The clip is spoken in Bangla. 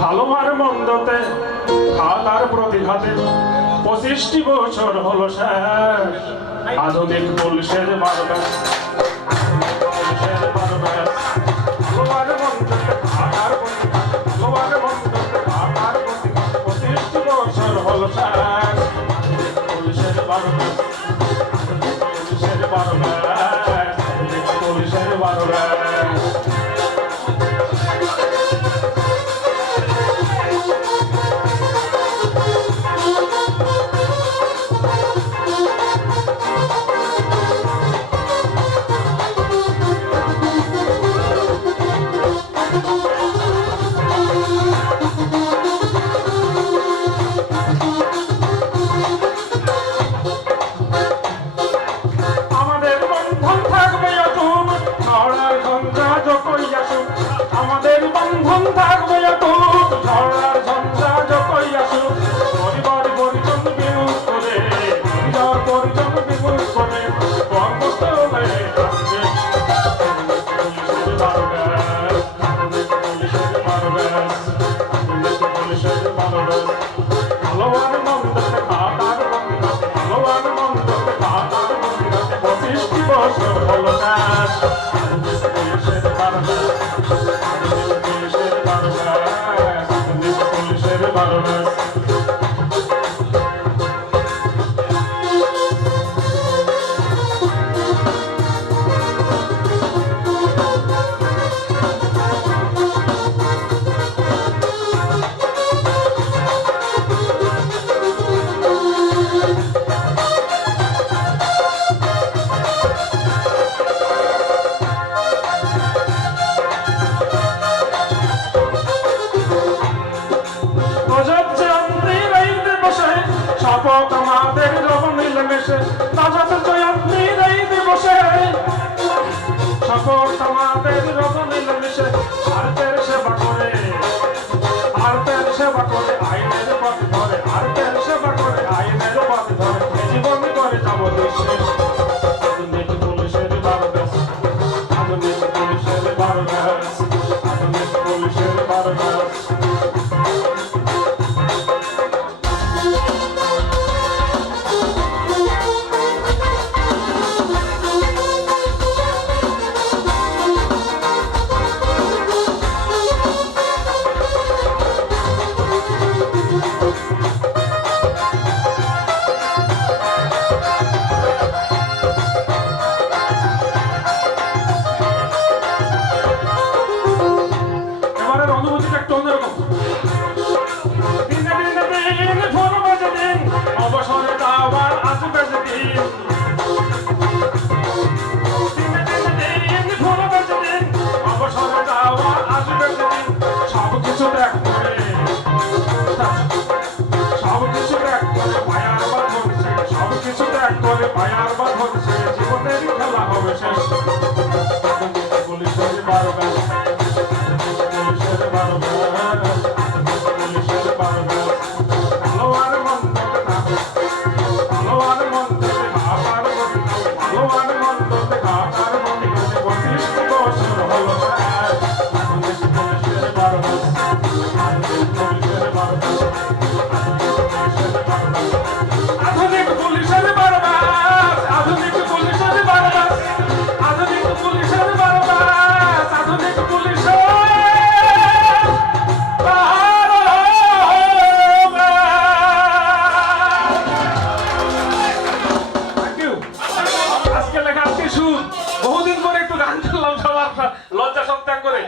ভালো আর মন্দতে খাতার প্রতিঘাতে 25টি বছর হলো শেষ। আধুনিক পুলিশের বারবার ভালো আর মন্দতে খাতার প্রতিঘাতে, ভালো আর মন্দতে খাতার প্রতিঘাতে 25টি বছর হলো শেষ। পুলিশের বারবার, পুলিশের বারবার, পুলিশের বারবার। আমাদের বন্ধন থাকবে অটুট, ঝড়ার ঝঞ্ঝা যতই আসুক। পরিবার পরিজন বিমুখ করে, পরিবার পরিজন বিমুখ করে কর্মস্থলে থাকবে পুলিশের বারোব্যাস, পুলিশের বারোব্যাস, পুলিশের বারোব্যাস। ভালো আর মন্দতে খাতার বন্দিরাতে, ভালো আর মন্দতে খাতার বন্দিরাতে 25টি বছর হলো শেষ। পুলিশের বারোব্যাস, পুলিশের বারোব্যাস। শপথ আমাদের রব মিলেমিশে, তাজাত জয়ন্তীর এই দিবসে। শপথ আমাদের রব মিলেমিশে, ভারতের সেবা করে, ভারতের সেবা করে আইনের পথ ধরে, ভারতের সেবা করে আইনের পথ ধরে জীবন করে যাব শেষ। আধুনিক পুলিশের বারোব্যাস, আধুনিক পুলিশের বারোব্যাস, আধুনিক পুলিশের বারোব্যাস। অবসরে যাওয়ার আসবে যেদিন, অবসরে যাওয়ার আসবে যেদিন সব কিছু ত্যাগ করে, সব কিছু ত্যাগ করে পায়ার বাঁধন সে, সব কিছু ত্যাগ করে পায়ার বাঁধন সে জীবনের খেলা হবে শেষ। পুলিশের বারোব্যাস, পুলিশের বারোব্যাস, পুলিশের বারোব্যাস। ভালো আর মন্দতে থাকবে, ভালো আর মন্দতে খাতার বন্দিরাতে, ভালো আর মন্দতে খাতার বন্দিরাতে 25টি বছর হলো শেষ। আধুনিক পুলিশের বারোব্যাস, আধুনিক পুলিশের বারোব্যাস, আধুনিক পুলিশের বারোব্যাস, আধুনিক পুলিশের বারোব্যাস, আধুনিক পুলিশের বারোব্যাস, আধুনিক পুলিশের বহুদিন পরে একটু গান শুনলাম, সবার লজ্জা সব ত্যাগ করে।